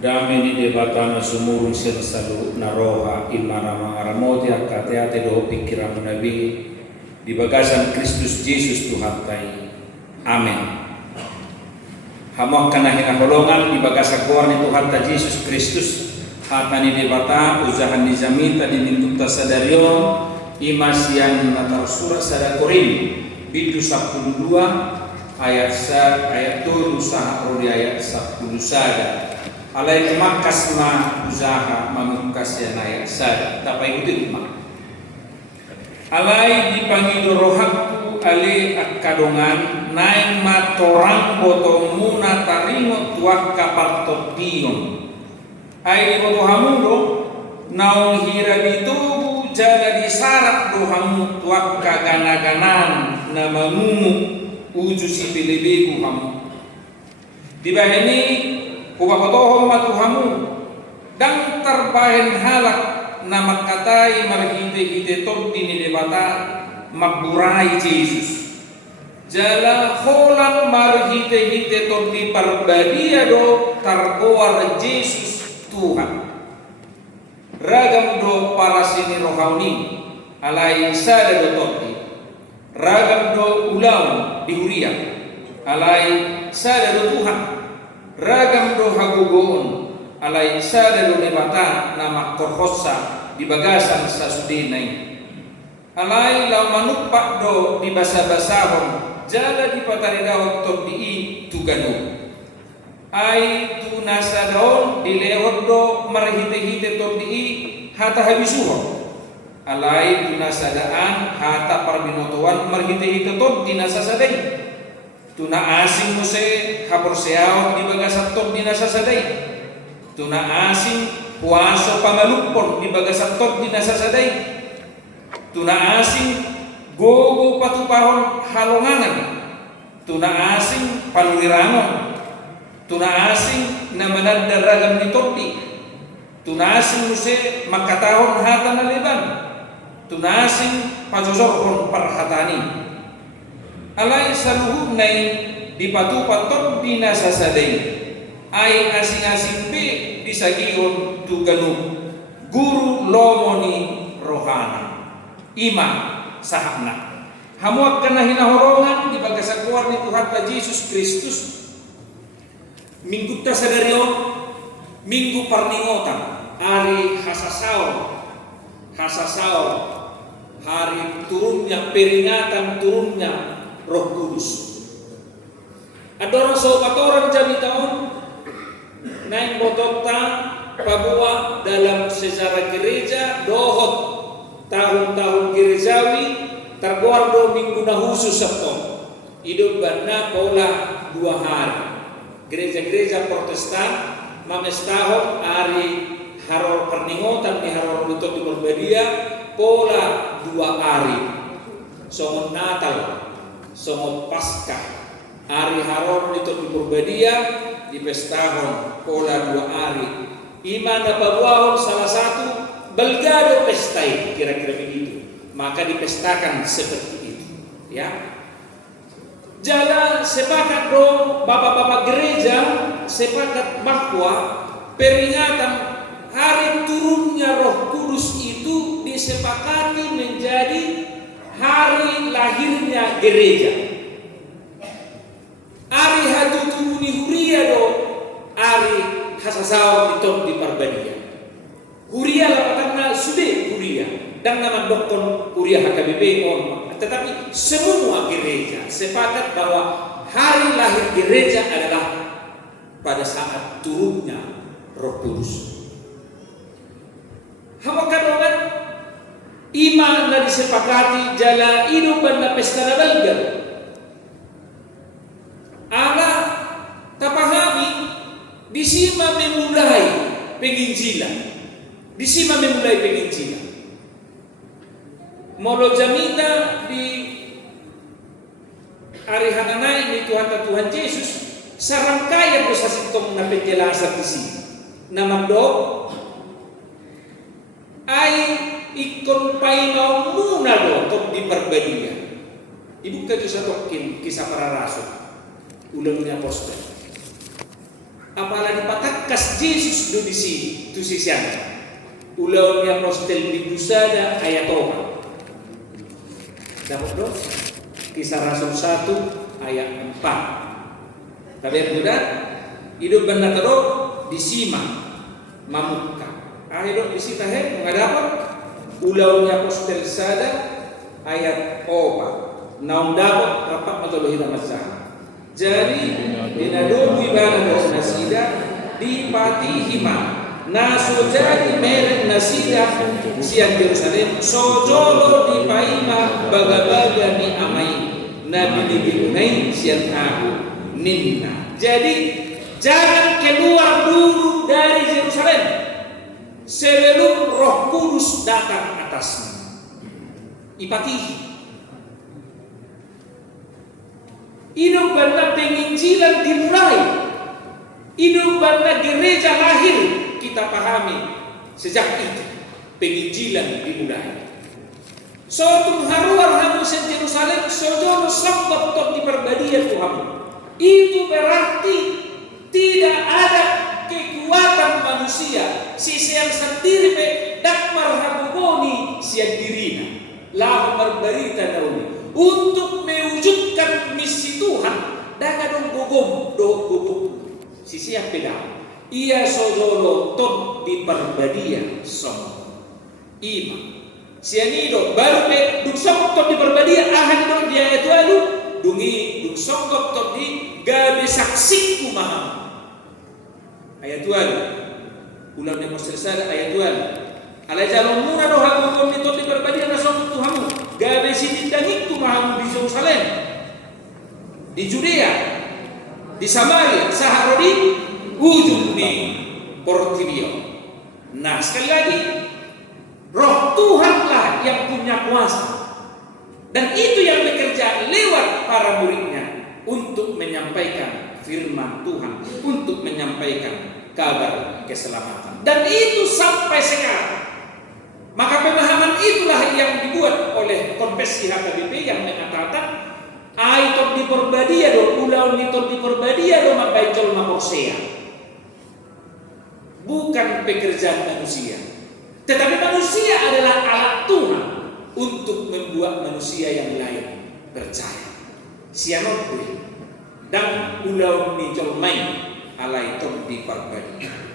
Damini debatana sumurung sensalu naroha imana mangaramoti akate do pikiran nabi di bagasan Kristus Yesus Tuhan tai. Amin. Hamak kana hina holongan di bagasa kuar ni Tuhan ta Yesus Kristus hatani debata uzahan nizami tadi mintuk tasadarion imasian natar surah sada Korin bidu 12 ayat 2 usaha rodi ayat 10 sada. Alai kemakas ma usaha mamukas ya ayat sada tapai itu mah. Alai dipanggil rohaku ale akadongan naing matorang botomu nataringo tuak kapartot dion. Ai boto hamudo naung hira ditubu jaga disarak dohamu tuak kagana-ganan namamu uju si pilibiku hamu. Dibahini kubakotohom matuhamu dan terbahen halak nama katai marhite-hite top dini debata maburai Yesus jala holan marhite-hite top di parbadia do targoar Yesus Tuhan ragam do para sini rohani alai sada do topi ragam do ulau di huria alai sada do Tuhan ragam do hagugoon alai sada do nebata nama korhosa di bagasan sasudinai alai lau manupak do di basa-basahon jala di pataridahot top di tugano ai tu nasadaon di lehot do marhite-hite top di hata habisuhon alai tu nasadaan hata parbinotoan marhite-hite top di nasasadai tuna asing muse hapor seaon di bagasat top di nasasadai tuna asing puaso pamalupon di bagasat top di nasasadai tuna asing gogo patupahon halongangan tuna asing panulirangon tuna asing namanad daragam di topi tuna asing muse makatahon hata naliban tuna asing pajosohon parhatani alai saluhub nai dipatupat top di nasasadai ai asing-asing be disagion tuganu guru lomoni rohana ima sahakna hamuak kana hinahorongan di bagasa keluar ni Tuhan ta Yesus Kristus minggu tasadario minggu parningotan hari hasasao hari turunnya peringatan turunnya Roh Kudus. Ada orang sobat orang jami tahun naik botota Papua dalam sejarah gereja dohot tahun-tahun gerejawi tergoar do minggu na khusus Sabtu. Hidup bana pola 2 hari. Gereja-gereja Protestan mames tahun hari haror perningotan ni haror lutot di berbadia pola 2 hari. Songon Natal songo Paskah hari haror itu di Purbadia di pestahon pola 2 hari iman dapabuahon salah satu belgado pestai kira-kira begitu maka dipestakan seperti itu ya jalan sepakat dong bapak-bapak gereja sepakat bahwa peringatan hari turunnya Roh Kudus itu disepakati menjadi hari lahirnya gereja. Hari hadu turuni huria do hari hasasao ditop di parbadia. Huria lapatana sude huria dan nama dokton huria HKBP on. Tetapi semua gereja sepakat bahwa hari lahir gereja adalah pada saat turunnya Roh Kudus. Hamakadongan iman na disepakati jala hidup na pesta na balgar. Ala tapahami disima memulai penginjilan. Disima memulai penginjilan. Molo jamita di hari hananay ni Tuhan Yesus sarangkayan ko sa sitong na penjelasan di sini. Namando ay ikon painaw muna do top di parbadia. Ibu ka sa tokin kisah para rasul. Ulang ni apostol. apalagi patakkas Yesus do disi tu sisian. Ulau ni apostel di Busada ayat 4. Dapat do? Kisah Rasul 1 ayat 4. Kabar muda hidup benar kado disima mamuka. Hidup di sita mengadapat ulau ni apostel sada ayat 4. Naum dapat rapat atau lohita masalah. Jadi dinadobu ibadah doa nasida di patihima naso jadi merek nasida siang Yerusalem sojolo di paima baga-baga ni amai nabi dibilunai siang aku ninna. Jadi jangan keluar dulu dari Yerusalem sebelum Roh Kudus datang atasmu. Ipatihi hidup benar penginjilan dimulai. Hidup benar gereja lahir kita pahami sejak itu penginjilan dimulai. Suatu haruan hamu sen Yerusalem sojono sambut tot di perbadian Tuhan. Itu berarti tidak ada kekuatan manusia sisi yang sendiri pe dakmar habuboni sian dirina lah berberita dauni untuk mewujudkan misi Tuhan dengan dong gogom sisi yang beda. Ia sodolo tot di perbadian som ima sianido baru pe duk som tot di perbadian ahan dong dia itu alu dungi duk som tot di gabe saksiku maham ayat 2 ulang ni postelsa ayat 2 ala jalon muna do hago tot di perbadian som Tuhanmu gabe sidindangikku maham di Yerusalem, di Judea, di Samaria, saharodi ujung ni Portilio. Nah sekali lagi Roh Tuhanlah yang punya kuasa dan itu yang bekerja lewat para muridnya untuk menyampaikan firman Tuhan, untuk menyampaikan kabar keselamatan dan itu sampai sekarang. Maka pemahaman itulah yang dibuat oleh konfesi HKBP yang mengatakan aitot di perbadia do ulau nitot di perbadia do mabaicol mamorsea. Bukan pekerjaan manusia, tetapi manusia adalah alat Tuhan untuk membuat manusia yang lain percaya. Sianote dan ulau nitot main alaitot di perbadia.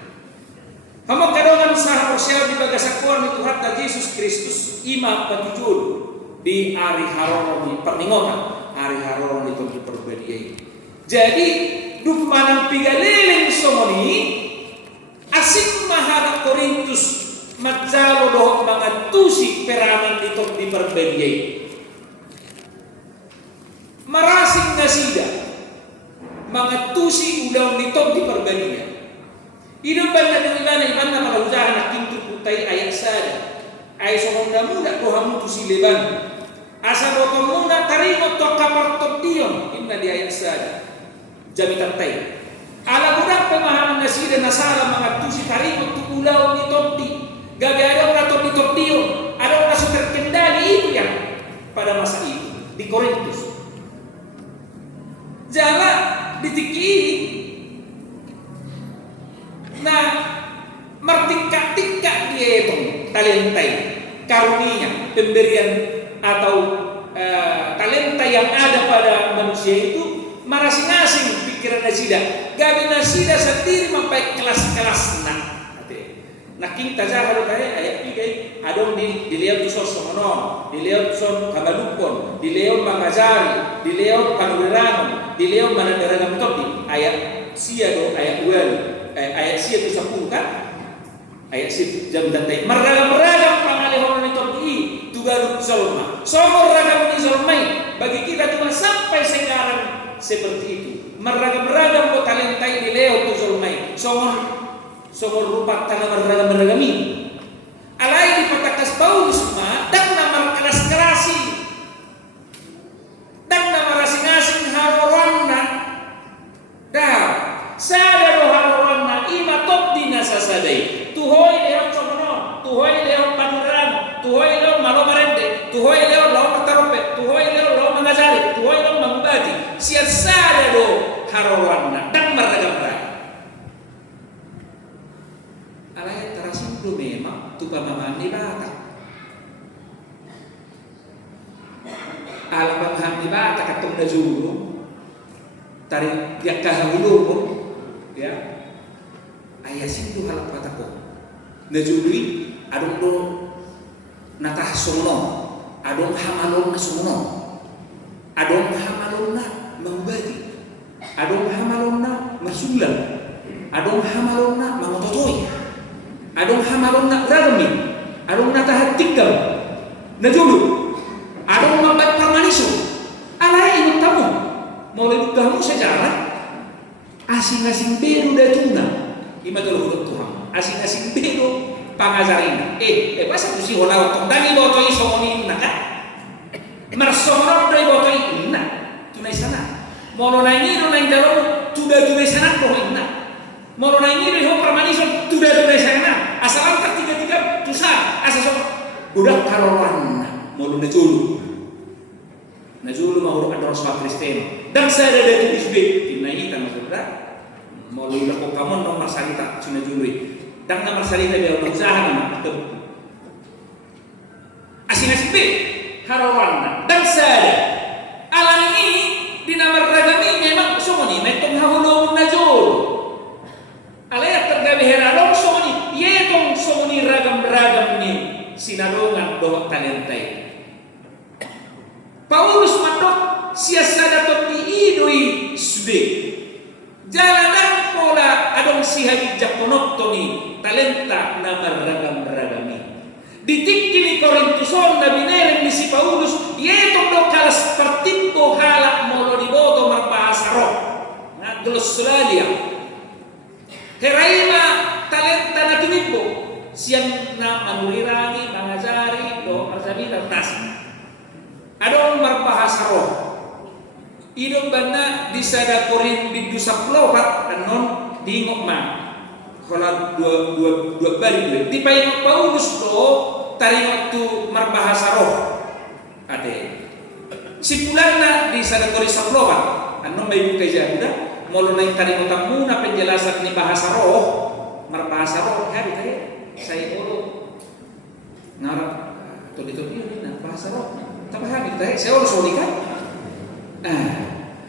Hama kadongan sah persiaw di bagasakuan itu hatta Yesus Kristus ima patujul di hari haron di perningotan hari haron itu di perbedaan. Jadi duk manang pigaleleng somoni asik mahara Korintus majalo doh mangatusi peranan itu di perbedaan. Marasing nasida mangatusi udang itu di perbedaan. Hidup banda dengan ibana kalau usaha nak kintu putai ayat sada ay somonda muda ko hamu tu sileban asa roto muna tarimo to kapar to dion inna di ayat sada jamitan tay ala budak pemahaman nasida nasara mangatusi tarimo tu ulau ni topdi gabe ada orang to di dion ada orang terkendali itu yang pada masa itu di Korintus jangan ditiki. Nah, mertingkat-tingkat dia itu talentai, karunia, pemberian atau talenta yang ada pada manusia itu masing-masing pikiran nasida. Gabi nasida sendiri sampai kelas-kelas nah kita jaga kaya ayat 3 adong di leo tu sos somono, di leo son kabalupon, di leo mangajari, di leo panurano, di leo manandaragam topi ayat sia do ayat 2 ayat sia itu 10 kan ayat sia jam dantai meragam pangalihon itu itu baru zolma somor ragam ini zolmai bagi kita cuma sampai sekarang seperti itu meragam talentai di leo tu zolmai somor rupa tanah meragami alai di patakas Paulus dan nama keras-kerasi dan nama rasing-rasing haroranna dah sada do haroranna ima top dina sasadai tuhoi leo comono tuhoi leo panorama tuhoi leo malo marende tuhoi leo lo tarope tuhoi leo lo mangazari tuhoi lo mambati sia sada do haroranna dan maragam alai tarasim do memang tu pamaman di bata. Al pamaham di bata katong na julu tarik dia kahulumo ya ayasin do halap patako na jului adong do natah sumono adong hamalon na sumono adong hamalon na mambati adong hamalon na masulan adong hamalon na mangototoy adong hamalon na ragami adong natah tinggal na julu adong mambat permaniso alai inut tamu mau lebih kamu sejarah asing-asing beru datuna imadul huruf Tuhan asing-asing beru pangazarina pas aku si hola otong dani botoi somoni naka marsomro dai botoi inna tunai sana mono nai no nai daro tuda tunai sana ko inna mono nai ni ho permaniso tuda tunai sana asalan tiga tusa asas budak karolan mono na julu mahuruk ada orang Kristen dan saya ada dari isbe tinai tan saudara mau lu ko kamon nomor salita cuna jului dan nomor salita dia orang zahan asing-asing be harawan dan saya alam ini di nomor ragami memang somoni metong hahulu najul alaya tergawe heralong somoni yetong somoni ragam-ragam ni sinadongan doa talentai Paulus mandok siasadatot diidoi sude jalanan pola adong sihagi jakonoktoni talenta nama ragam-ragami ditikini Korintuson na binering ni si Paulus yetong do kalas partipo halak molo di boto marbahasa roh na glossolalia heraima talenta na tumipo siyang na manurirangi mangajari do arzabita tas adong marbahasa roh idong bana disada korin bidu saplopat anon dingok ma kola dua bali di paingok Paulus do taringok tu marbahasa roh ade simpulanna disada korin saplopat anon may buka jahuda molo nang taringok tamu na penjelasan ni bahasa roh marbahasa roh hari kaya saya molo ngarap todi-todi na bahasa roh tapi kita saya harus solikan.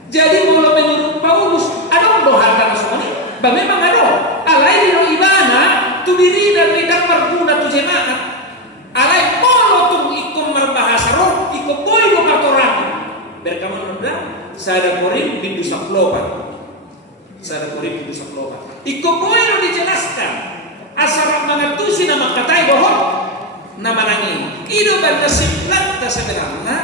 Jadi kalau menurut Paulus ada dohatan semua, bah memang ada. Alai di ibana tu diri dan tidak berguna tu jemaat. Alai kalau tu ikut berbahasa roh, ikut boy do katoran. Berkaman muda, saya Korin bindu saplopat. Saya Korin bindu saplopat. Ikut boy do dijelaskan. Asal mengatusi nama katai bohong. Nama nangi ido banda simplat sebenarnya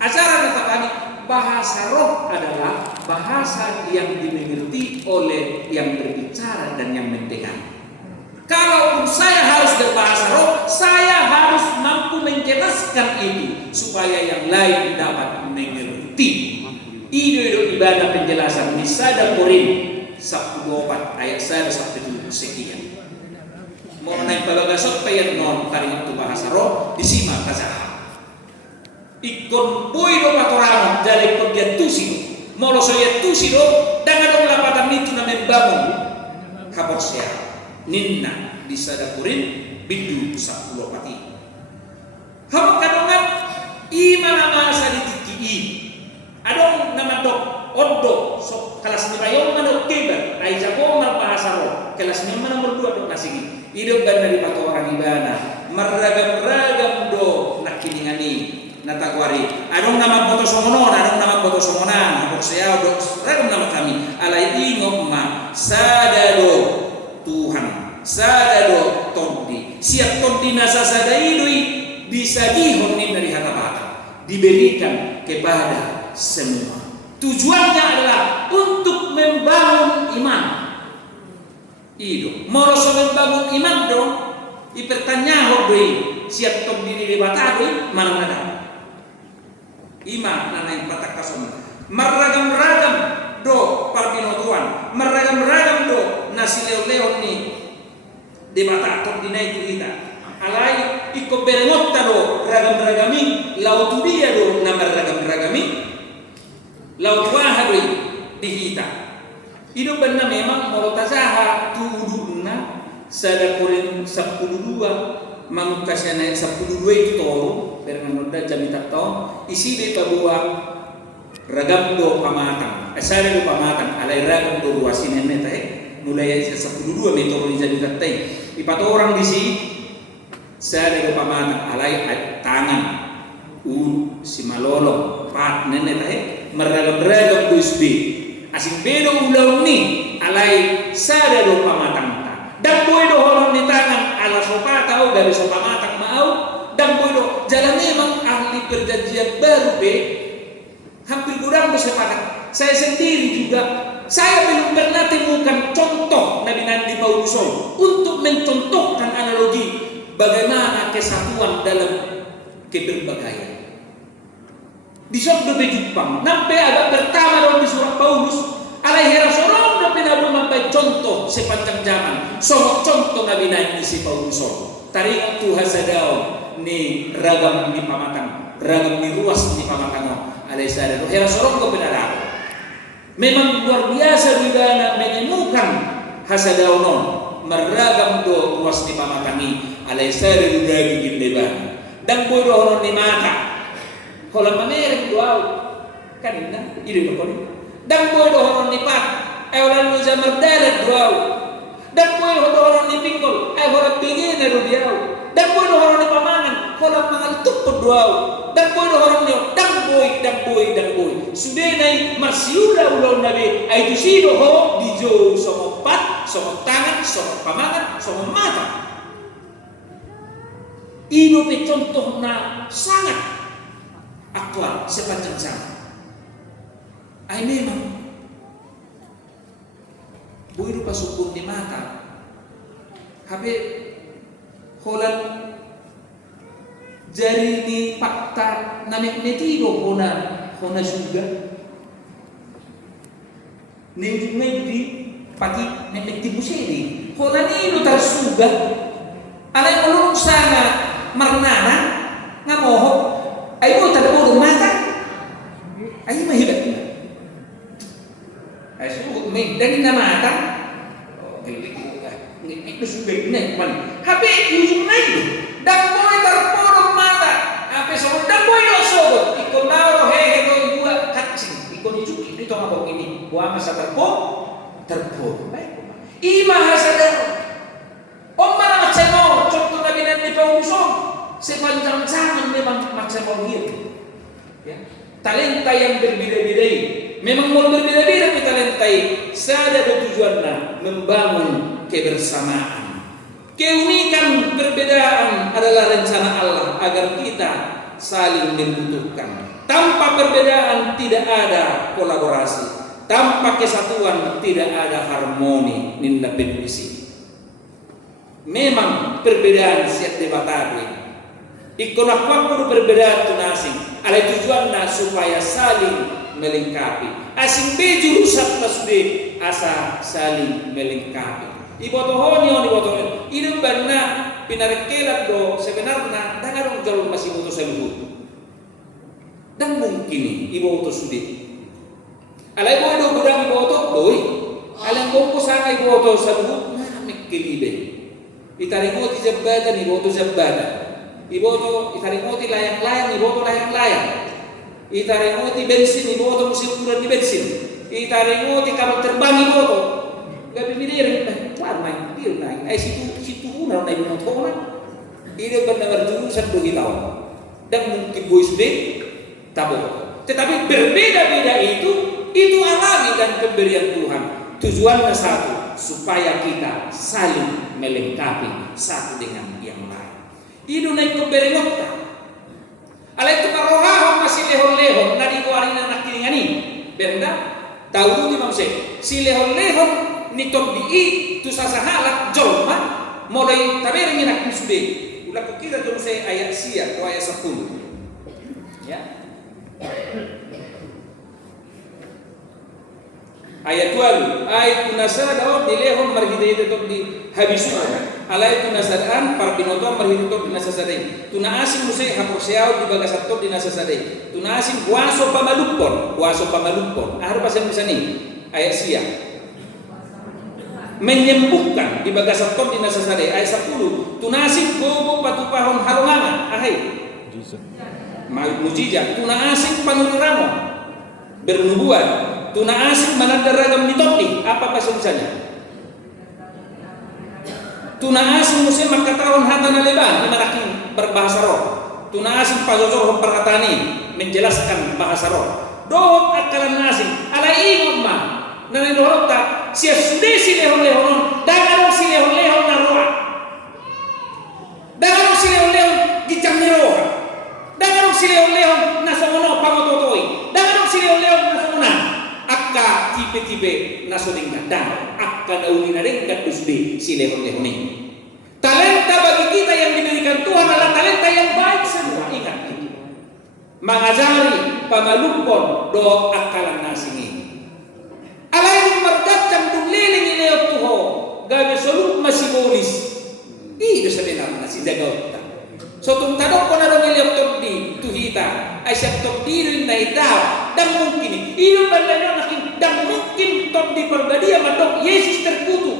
acara kata kami bahasa roh adalah bahasa yang dimengerti oleh yang berbicara dan yang mendengar. Kalaupun saya harus berbahasa roh, saya harus mampu menjelaskan itu supaya yang lain dapat mengerti. Ido ibadah penjelasan di Sada Korin 10:4 ayat 1 sampai 7 sekian. Mau naik balagasot payan non taring itu bahasa roh disimak kasaha ikon boy do patoramo jale ikon dia tusi molo soya tusi do dengan lapatan itu na membangun kaborsea ninna disadakurin bidu 10 pati ham kadongan iman masa ditiki adong nama dok odo so kelas ni bayong manok keba ai jago mar bahasa roh kelas ni mana nomor 2 dok nasigi hidup dan dari pato orang ibana meragam-ragam do nakiningani natakwari adong nama boto somonon adong nama boto somonan aboksea do ragam nama kami alai ingok ma sadado Tuhan sadado tondi siap tondi nasa sadaidui bisa dihoni dari harapata diberikan kepada semua tujuannya adalah untuk membangun iman ido moroso membangun iman dong ipertanyaan doi siap tom diri debata doi mana nada iman nanain patak kasong meragam-ragam do parbinotuan meragam-ragam do nasi leo-leo ni debata tom dinai kita alai iko berengotta do ragam-ragami lautu dia do nama ragam-ragami lautu doi dihita hidup benar memang mau tasaha tuduna sada kuring 12 mangkasnya naik 12 itu toro beranganoda jamita to isi be pabua ragam do pamatang asara do pamatang alai ragam do ruasin nene tae mulai 12 metro di jamita tai ipat orang di si sada do pamatang alai tangan si malolo pat nene tae meragam-ragam do isbi asing bedo ulau ni alai sada do pamatang dan boy do holong di tangan ala sopa tahu dari sopa matang mau dan boy do jalan memang ahli perjanjian baru be hampir kurang bersepakat saya sendiri juga saya belum pernah temukan contoh Nabi Nandi Paulus untuk mencontohkan analogi bagaimana kesatuan dalam keberbagaian di suatu Jepang sampai agak pertama dalam surat Paulus alaihi rasulullah na pinabumabay contoh sepanjang zaman so contoh Nabi Nabi si Paulus tarik Tuhan sadao ni ragam ni pamatang ragam ni ruas ni pamatang alaihi sadao rasulullah ko pinarap memang luar biasa bidana menemukan hasadao non meragam do ruas ni pamatangi alaihi sadao dagi gindeban dan boy do ni mata holang pamereng doaw kanina iri ko ni dan boy do horon ni pat ay horon ni jamar dalat duaw dan boy do horon ni pinggol ay horon bigin na rubiaw dan boy do horon ni pamangan horon mangaltuk po duaw dan boy do horon ni dan boy sudah nay masiula ulaw nabi ay tusido ho di jo somo pat somo tangan somo pamangan somo mata ino pe contoh na sangat aktual sepanjang zaman ay memang buiru pasukun di mata habe holan jari ni fakta namek netido hona juga nenjungai di pati nemek tibusedi holan ino tarsuga alay ulung sana marnana ngamoho ay mo tadpurong mata ay mahibat ay sugot may dari na mata itu sudah naik man habe ujung naik dan boy terpurung mata apa sebut dan boy yo sogot ikon nauro hehe do dua kacing ikon cuki itu ngabok ini gua masa terpurung baik ima hasadar mana macam contoh Nabi Nabi Paulus sepanjang zaman memang macam gitu ya talenta yang berbeda-beda memang mau berbeda-beda kita talentai sada tujuannya membangun kebersamaan keunikan perbedaan adalah rencana Allah agar kita saling membutuhkan tanpa perbedaan tidak ada kolaborasi tanpa kesatuan tidak ada harmoni ninda pedisi memang perbedaan siap debatasi ikonak waktu perbedaan tunasing ada tujuannya supaya saling melengkapi asing beju rusak tasbe asa saling melengkapi ibotohonyo ini benar pinarikelat do sebenarnya dangarong jalur masih butuh sebut dan mungkin iboto sudi alay boy do gudang iboto boy alang bongko sanga iboto sebut na mikilibe itaringoti jabatan iboto jabatan iboto itaringoti layang-layang iboto layang-layang itaringoti bensin iboto musim ukuran di bensin itaringoti kapal terbang iboto gabi midir warna dir naik ay situ unar naik motor ini benar jurusan begitu dan mungkin boys be tabo tetapi berbeda-beda itu alami dan pemberian Tuhan tujuannya satu supaya kita saling melengkapi satu dengan yang lain itu naik pemberian alay itu karohahon masih lehon-lehon nadi kuarina nakilingani berenda tahu di mamse si lehon-lehon niton di tu sasahala jolma mulai tabering nak sude ulah kita dulu saya ayat sia atau ayat 10 ya ayat 12 ayat tunasara daud dilehon marhidai tetap di habisu alay tunasadaan para binoto marhidai tunasasadai tunasim musay haposeaw di bagasatop dinasasadai tunasim waso pamalupon ahar pasang bisa nih ayat sia menyembuhkan di bagasat ton di nasasade ayat 10 tunasik bobo patupahon halongangan ahai mujizat tuna asing panuramo bernubuat tuna asing manada ragam ditoti apa bahasa Indonesianya tuna asing musim makatawon hatana leban dimarakin berbahasa roh tuna asing pazozor perkatani menjelaskan bahasa roh doh akalan asing ala ingot ma nani dorota sia sude si lehon-lehon dangan si lehon-lehon naroa dangan si lehon-lehon gicang niroa dangan si lehon-lehon nasomono pamototoi dangan si lehon-lehon nasomona akka tipe-tipe nasodingga dan akka naulina rengkat usde si lehon-lehon ini talenta bagi kita yang diberikan Tuhan adalah talenta yang baik semua ingat mengajari pamalupon do akalan nasingi alai mardakkan dum liling ileo tuho gabe solup masibolis ida sebenarnya nasi dagautta sotung tadok kona dong ileo tobdi tuhita aisyah tobdi rin naitaw dan mungkin ino bandanya nakin dan mungkin tobdi perbadia madok Yesus terkutuk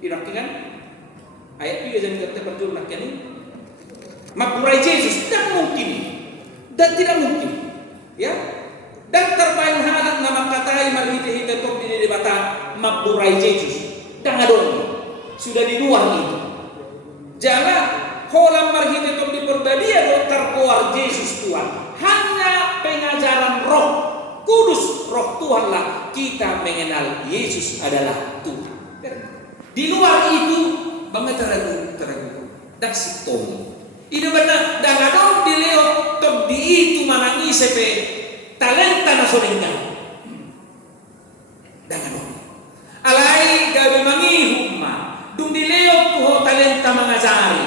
irakikan ayat 3 yang kita berjumlah ini mapurai Yesus dan mungkin dan tidak mungkin ya dan terbaik anak nama katai marhite hite top di debata mapurai Yesus dan adon sudah di luar itu jangan kolam marhite top di perbadia do terkuar Yesus Tuhan hanya pengajaran roh kudus roh Tuhanlah kita mengenal Yesus adalah Tuhan di luar itu banget teragu dan sitong ini benar dan adon di leo top di itu manangi sepe talenta na soringkan dan adon alai gabi mangi humma dung di leo tuho talenta mangajari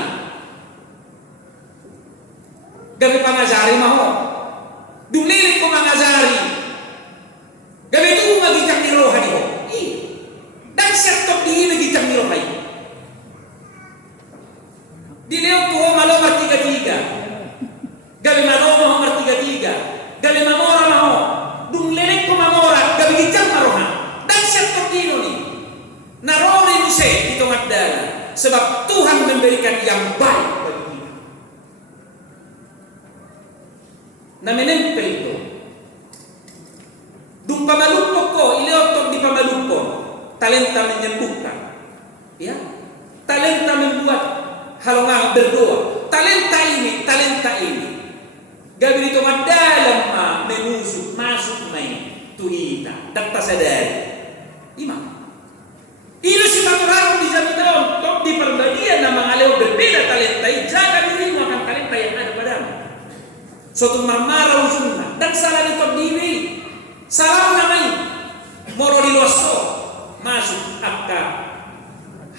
gabi pangajari maho dung lilit ko mangajari gabi itu magicang ni rohani ho dan siap top di ini magicang ni rohani di leo tuho malo martiga-tiga gabi malo maho martiga-tiga gabi mamora maho dung lelek ko mamora gabi gicang marohan dan siap terdino nih narori nuse di tengah dala sebab Tuhan memberikan yang baik bagi kita na menempel itu dung pamalupok ko ileotok di pamalupok talenta menyembuhkan ya talenta membuat halongang berdoa talenta ini gabi itu dalam menusuk masuk main tuhita dakta sadari imam ini si maturang di jam tahun top di perbadian nama aleo berbeda talenta jaga dirimu akan talenta yang ada padamu suatu marmara ujungnya dan salah di top diri salah namai moro di loso masuk akka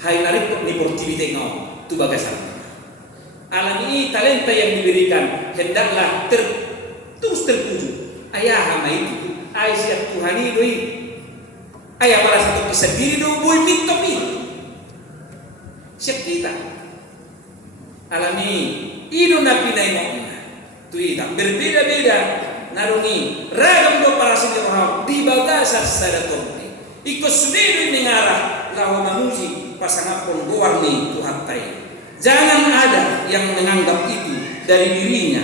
hai narik ni portivite ngau tu bagasan alam ini talenta yang diberikan hendaklah terus terpuju ayah hama itu ayah siap Tuhan itu ayah pada satu kisah diri do boy mitopi siap kita alam ini ino napi na ino tu ita berbeda-beda narungi ragam do para sini rohau di bagasat sadaton ikut sendiri mengarah lawa manuji pasangapon gowarni Tuhan tay. Jangan ada yang menganggap itu dari dirinya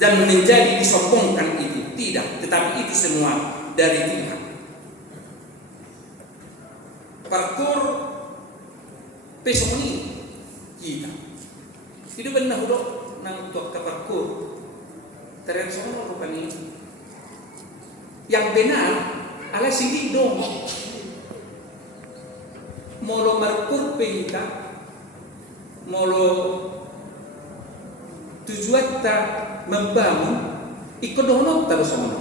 dan menjadi disombongkan itu. Tidak, tetapi itu semua dari Tuhan. Parkur pesoni kita. Itu benar udah nang untuk ke parkur. Terang semua bukan ini. Yang benar ala sini dong. Molo markur kita molo tujuan ta membangun ikodono terus sama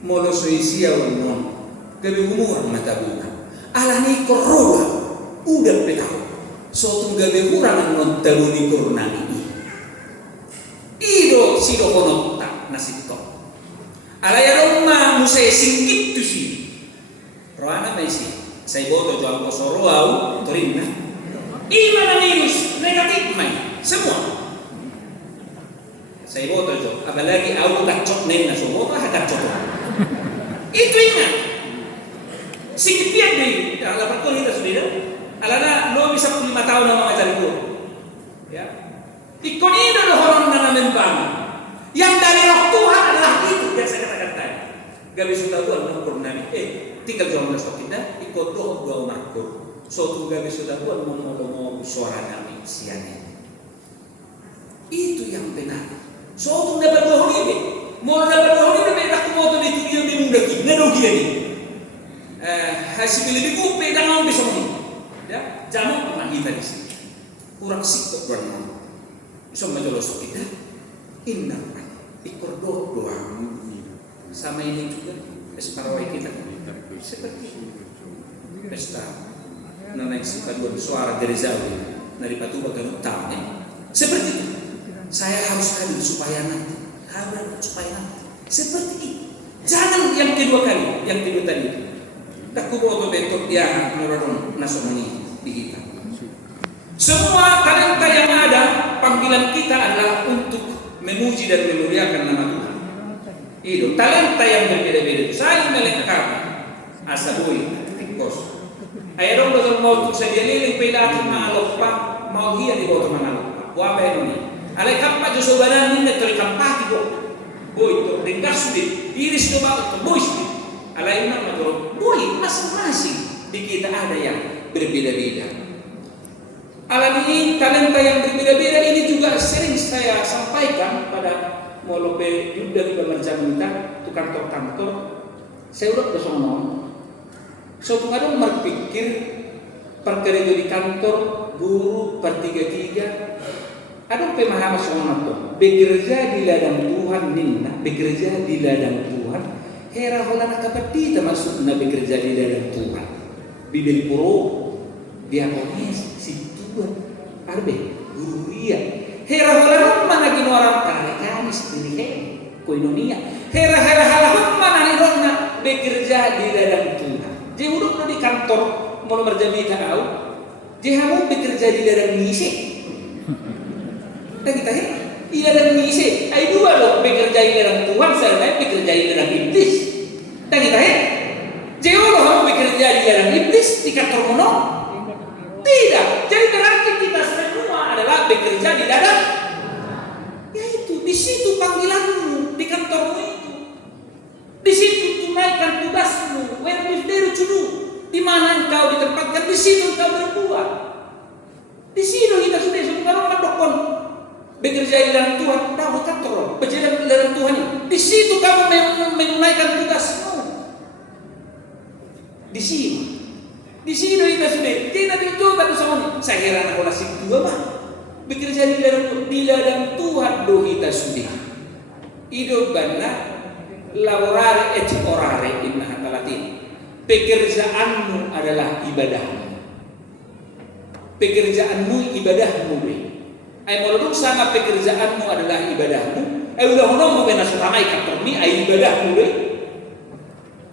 molo soisia unon gabi umur mata bunga alani korola udah petau sotung gabi urang non taluni korona ini ido sido konota nasito alaya rumah musai singkit tu si roana maisi sai boto jual kosoro au torina iman minus negatif main semua saya boto jo apalagi aku kacok nena semua kacok itu ingat sikit deh Tidak, ala perkul kita sudah. Alana lo bisa 5 tahun na mengajari ko. Ya. Ikon itu loh orang dengan membang. Yang dari roh Tuhan adalah itu yang saya katakan tadi. Gabi sudah buat mengukur nabi. Tinggal 12 tahun kita ikut roh 2 makhluk. Suatu gabi sudah buat ngomong suara nabi siangnya. Itu yang benar. Suatu dapat bohong ini. Mau dapat bohong ini tak mau tuh itu dia dimudaki. Ngedogi ini. Hasil lebih kupe dan mau bisa mengini. Ya, jamu pernah kita di sini. Kurang sikap benar. Bisa menjelaskan kita. Indah, ikut doa sama ini juga. Separuh kita seperti pesta. Naik paduan suara dari jauh dari Patu Bagan Utama. Seperti itu. Saya harus hadir supaya nanti. Seperti itu. Jangan yang kedua kali, yang kedua tadi. Tak kuboto bentuk dia menurut nasional di kita. Semua talenta yang ada, panggilan kita adalah untuk memuji dan memuliakan nama Tuhan. Itu talenta yang berbeda-beda, saling melengkapi. Asabui, tikos. Ayarong betul mau saya liling pelatin maalok pa, mau hiya di bawah mangalok pa. Buapa ini. Alay kampa jo sobanan ninda tori kampati ko. Boy to dengas di iris do ba to boy. Alay na magro. Boy, masing-masing di kita ada yang berbeda-beda. Alam ini talenta yang berbeda-beda ini juga sering saya sampaikan pada molope dari pemerjamita tukang kantor. Saya udah bersama. Suatu kadang berpikir perkerja di kantor guru per-3-3 ada pemahaman sama itu bekerja di ladang Tuhan ninna bekerja di ladang Tuhan hera holana kapati termasuk na bekerja di ladang Tuhan bibel puro diakonis situ arbe guru ria hera holana mana gino orang kanis diri he koinonia hera halahum mana nirona bekerja di ladang Tuhan je urut di kantor mau berjami tahu je hamu bekerja di ladang misi dan kita iya dan misi ai dua loh bekerja di ladang Tuhan saya bekerja di ladang iblis dan kita jauh loh kamu bekerja di ladang iblis di kantor mono tidak jadi berarti kita semua adalah bekerja di ladang yaitu di situ panggilanmu di kantormu itu di situ tunaikan tugasmu wajib dari cudu di mana engkau ditempatkan di situ engkau berbuat di situ kita sudah kalau mendokon bekerja di dalam Tuhan, tahu kantor, bekerja di dalam Tuhan. Di situ kamu menunaikan tugasmu. Di sini kita sudah. Tidak dicoba tuh sama. Saya heran aku nasib dua mah. Bekerja di dalam Tuhan do kita sudah. Hidup benar, laborare et orare in Latin. Pekerjaanmu adalah ibadahmu. Pekerjaanmu ibadahmu. Ay molodong sama pekerjaanmu adalah ibadahmu. Ay udah mau benasutamay kantormi ay ibadahmu.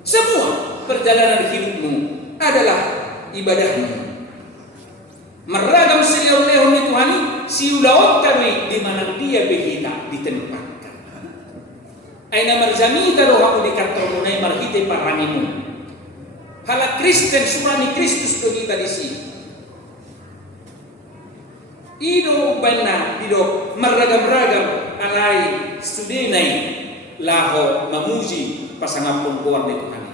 Semua perjalanan hidupmu adalah ibadahmu. Meragam seliau-leon itu hani siulaot kami di mana dia behita ditempatkan. Ay na marzamita rohamu di kantormu na marhite paranimu. Hala Kristen surani Kristus do kita di sini. Ido benar, ido meragam-ragam alai studenai laho memuji pasangan perempuan itu kan.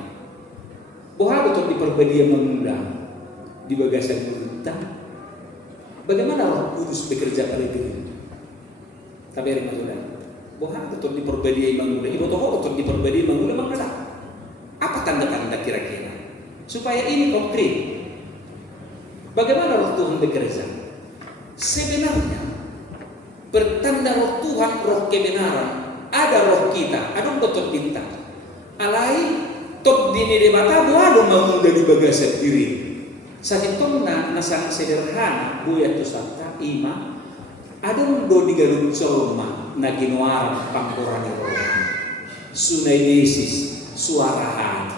Boha betul diperbadia mengundang di bagasan kita. Bagaimana Roh Kudus bekerja pada diri? Kabar maksudnya. Boha betul diperbadia mengundang. Ibu toh betul diperbadia mengundang mana? Apa tanda-tanda kira-kira supaya ini konkret? Bagaimana Roh Tuhan bekerja? Sebenarnya bertanda roh Tuhan, roh kebenaran, ada roh kita, ada betul kita. Alai top dini de mata buah mengunda di bagasan diri. Sakitona nasang sederhana buya tu sata ima. Ada do di galung colma na ginoar pangkurani roh. Sunai desis suara hati.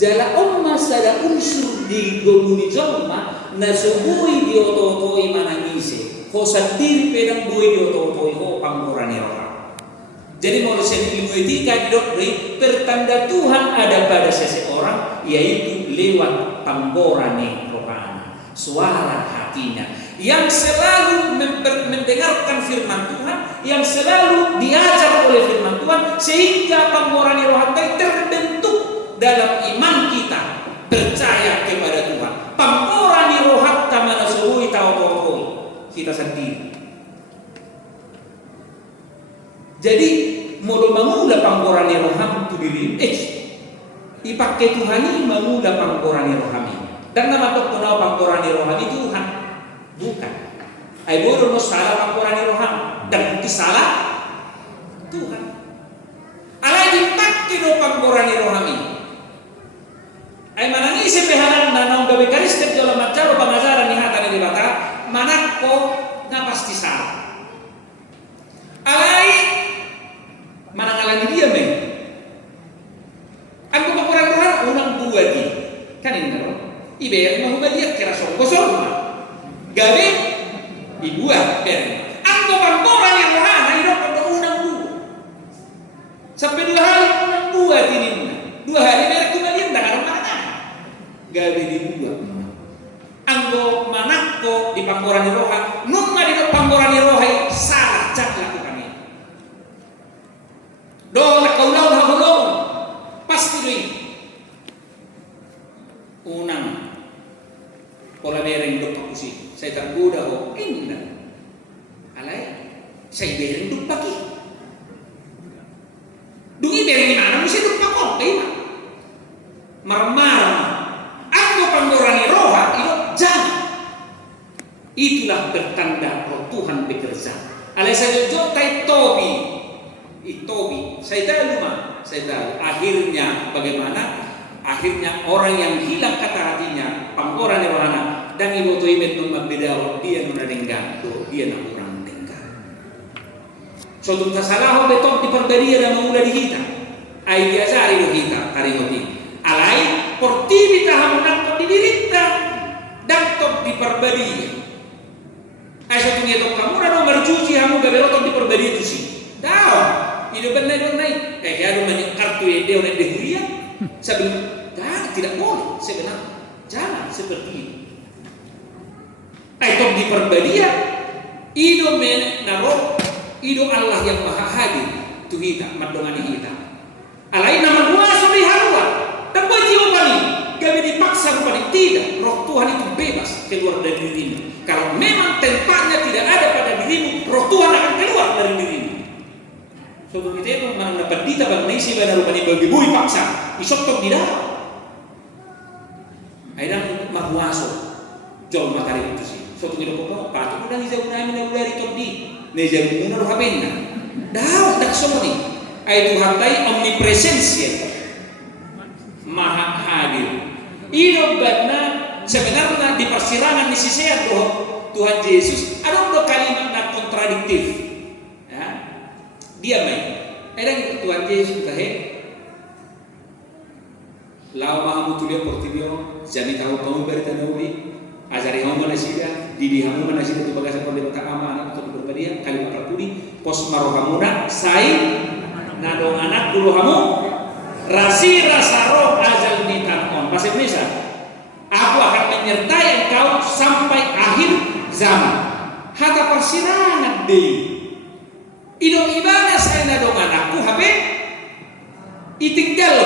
Jala omma sada unsur di gomuni colma na subui di oto-otoi manangisi ho santir pedang bui di oto-otoi ho pangurani orang. Jadi mau disebut etika di pertanda Tuhan ada pada seseorang yaitu lewat pamborane rohani, suara hatinya, yang selalu mendengarkan firman Tuhan, yang selalu diajar oleh firman Tuhan, sehingga pamborane rohani terbentuk dalam iman kita, percaya kepada Tuhan. Pamborane rohani mana suhui tahu kita sendiri. Jadi mula pamborane rohani itu diri, ipakai Tuhan ini mula pamborane rohani. Dan nama tok kenal pamborane rohani Tuhan, bukan. Ai bodoh no salah pamborane rohani dan bukti salah Tuhan. Alai dipakai no pamborane rohani. Ai manangisi pehanan nanong gawe karistek dalam macaro pengajaran ni hata ni bata, manakko na pasti salah. Alai manangalani dia men. Aku pamborane rohani unang dua di. Kan ini no. Ibe yang mau dia kira songkosong gawe ibuat ber anggo pamboran yang rohana hidup pada unang dua sampai 2 hari unang dua ini 2 hari ber kembali ndak mana gawe dibuat anggo manakko di pamboran roha nunga di pamboran roha salah cak lakukan ini do nak kau pasti doi unang pola bereng duk pakusi saya tergoda ho inna alai saya bereng duk paki dungi bereng di mana mesti duk pakok ima marmar aku pamborani roha itu jangan itulah bertanda roh Tuhan bekerja alai saya jotai tobi saya tahu akhirnya bagaimana. Akhirnya orang yang hilang kata hatinya, pangkoran rohana dan ibu tu imet membeda dia nuna denggan, dia nak orang denggan. Suatu salah betok diperbadia dan mengulah dihita. Ai biasa hari dihita hari hoti. Alai portibi tahamunan kau didirita dan top diperbadia. Ai suatu ngetok kamu dah mercuci kamu gaberotok diperbadia tu sih. Tahu? Itu benar donai. Ada banyak kartu yang dia orang dehuria. Sebelum tidak boleh sebenarnya jangan seperti itu. Aitok diperbadia ido naro ido Allah yang maha hadir tu kita madongani kita alai nama dua sudah halwa dan wajib balik kami dipaksa kepada tidak roh Tuhan itu bebas keluar dari dirimu. Kalau memang tempatnya tidak ada pada dirimu, roh Tuhan akan keluar dari dirimu. So kita itu mana dapat dita bang naisi pada rupanya bagi bui paksa isok tidak. Aidang mahuaso jol matari itu sih. Suatu kilo pokok patu udah nizam nami na ulari todi. Nizam muna roh habenna. Dah dak somoni. Ai Tuhan tai omnipresensia. Maha hadir. Ino badna sebenarnya di persirangan di sisian roh Tuhan Yesus ada kalimat na kontradiktif. Ya. Dia main. Aidang Tuhan Yesus tahe lau mahamu tulia portibio jani tahu kamu berita nawi ajari kamu manasida didi kamu manasida tu bagasa pada kota aman atau berbadia kalimat terpudi pos marohamuna sai nadong anak dulu kamu rasi rasaro azal ditanon bahasa Indonesia aku akan menyertai engkau sampai akhir zaman hatta persirangan deh idong ibadah saya nadong anakku habe itinggal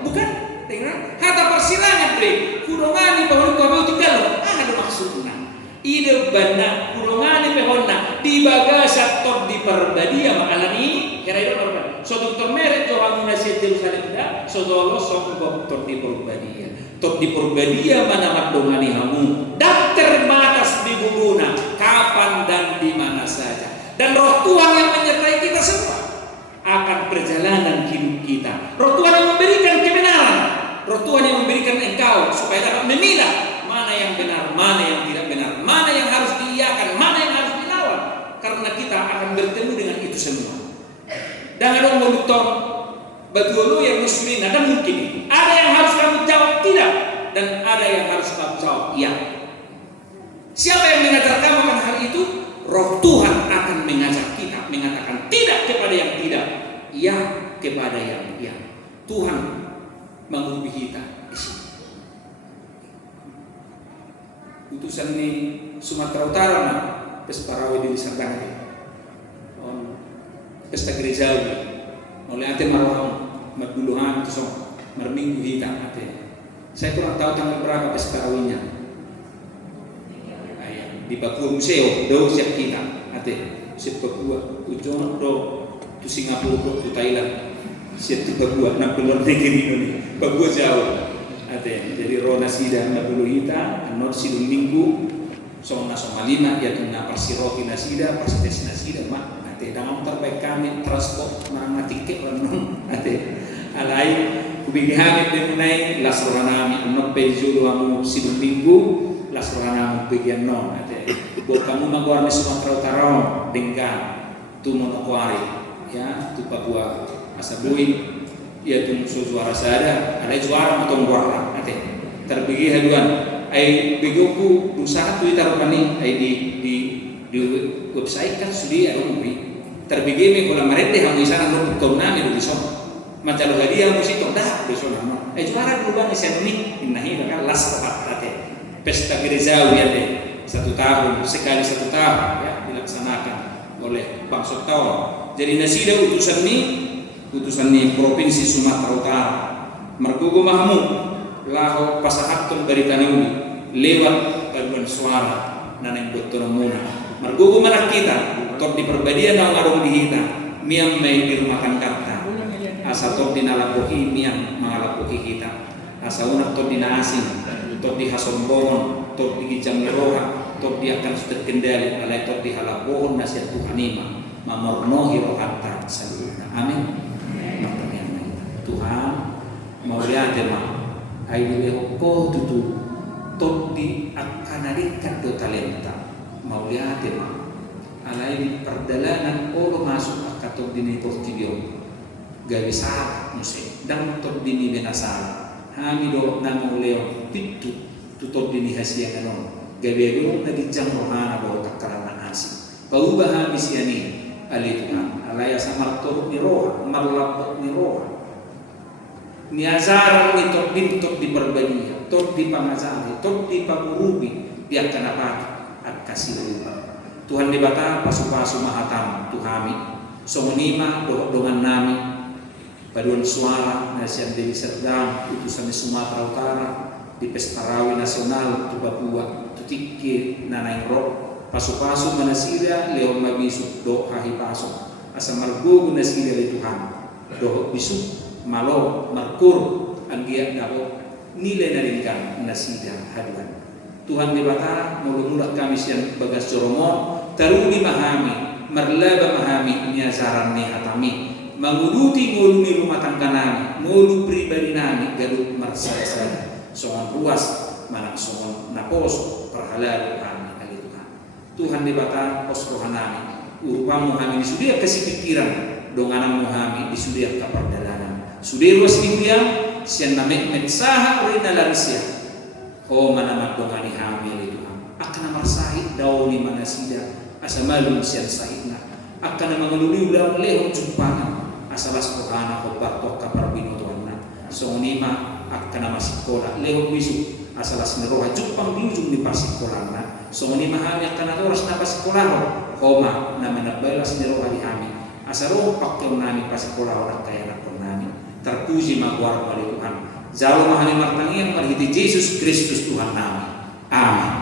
bukan hata persilangan bre kurungani bahwa kau tinggal ada maksudnya ide bana kurungani bahwa di bagasa top di perbadia alani kira itu apa suatu termeret Tuhan munasib Jerusalem dah sodolo sok top di perbadia mana madongani hamu dan terbatas di buguna kapan dan di mana saja dan roh Tuhan yang menyertai kita semua akan perjalanan hidup kita. Roh Tuhan yang memberikan kebenaran, roh Tuhan yang memberikan engkau supaya dapat memilah mana yang benar, mana yang tidak benar, mana yang harus diiyakan, mana yang harus dilawan. Karena kita akan bertemu dengan itu semua. Dan ada molutor batu yang muslimin ada mungkin. Ada yang harus kamu jawab tidak dan ada yang harus kamu jawab iya. Siapa yang mengajar kamu akan hal itu? Roh Tuhan akan mengajar kita mengatakan tidak kepada yang tidak, iya kepada yang iya. Tuhan menguji kita di sini. utusan ni Sumatera Utara na pes parawe di Sardang on pesta gereja oleh ate marwang maguluhan itu so marminggu hitam ate saya kurang tahu tanggal berapa pes parawinya di Papua Museo do siap kita ate siap Papua ujon do tu Singapura tu Thailand siap tu Papua nak keluar negeri ini Papua jauh ate jadi rona sida na buluhita anor sidul minggu sona somalina ya tuna parsiroti nasida parsites nasida mak ate dangan terbaik kami transport mana tiket non ate alai kubigihan de munai lasranami anor penjulu amu sidul minggu lasranami bagian non ate buat kamu magwarne Sumatera Utara dengan tu monokuari ya tu Papua Asabui ya tu suara sada ada suara motong suara ate terbigi haduan ai begoku usaha tu tarupani ai di website kan sudi ada ubi terbigi me kula marete hamu isana no kona me di son macam hadiah musik dah di son nama ai suara dulu bang senuni innahi kan las ate pesta gereja ate 1 tahun sekali 1 tahun ya dilaksanakan oleh Bangsa Tahun jadi nasida utusan ni provinsi Sumatera Utara mergugu mahmud laho pasahatun baritanuni lewat paduan suara naneng bottono muna mergugu manak kita tok di perbadian na ngarong dihita miam may dirumakan kata asa tok dinalapuhi miam mangalapuhi kita asa unak tok dinaasing tok di hasombongon tok di gijang roha tok di akan terkendali alai tok di halapohon nasihat Tuhanima mamornohi rohata saluna amin. Tuhan mau lihat mah ai lehoko tutu tot di akanarikan do talenta mau lihat mah alai di perjalanan olo masuk akatok dini portibio gawe salah muse dan tot dini benasal hami do nang leo pitu tutot dini hasia kanon gawe go nagi jang rohana do takarana asik paubah habis yani ali Tuhan alai sama tot ni roha marlap ni roha niazara itu bintuk di perbania, tot di pangazari, tot di pamurubi, dia akan apa? Kasih lupa. Tuhan dibata pasu-pasu mahatam Tuhami, somonima doa-doa nami, paduan suara nasihat Dewi Serdang, utusan Sumatera Utara, di pesta rawi nasional tu Papua, tu tiki nanaing roh, pasu-pasu manasira leon mabisu doa hipaso, asal margo nasira di Tuhan, doa bisu malo markur anggia nabo nilai naringkan nasida haduan Tuhan dibata mula-mula kami siang bagas joromo taruni mahami marlaba mahami niasaran ni hatami menguduti nguluni rumah tangga nami ngulu pribadi nami galut marsal-sal songan ruas manak songan napos perhalal kami ali Tuhan dibata posrohan nami urupamu kami disudia kasih pikiran donganam muhami disudia kapardalanan sudah ruas dia sian namek metsaha rina larisia oh mana magdongani hamil itu akan namar sahid dauni manasida asamalun sian sahidna akan mengeluli ulang lehon jumpana asalas kohana khobar tok kapar binotuanna sonima akan nama sekolah lehon bisu asalas neroha jumpang di ujung di pasikolanna sonima hami akan atoras na pasikolah homa namana balas neroha di hami asaro pakai nami pasikolah orang kaya nak nami terpuji magwar oleh Tuhan. Zalo mahani martangian marhiti Yesus Kristus Tuhan nami. Amin.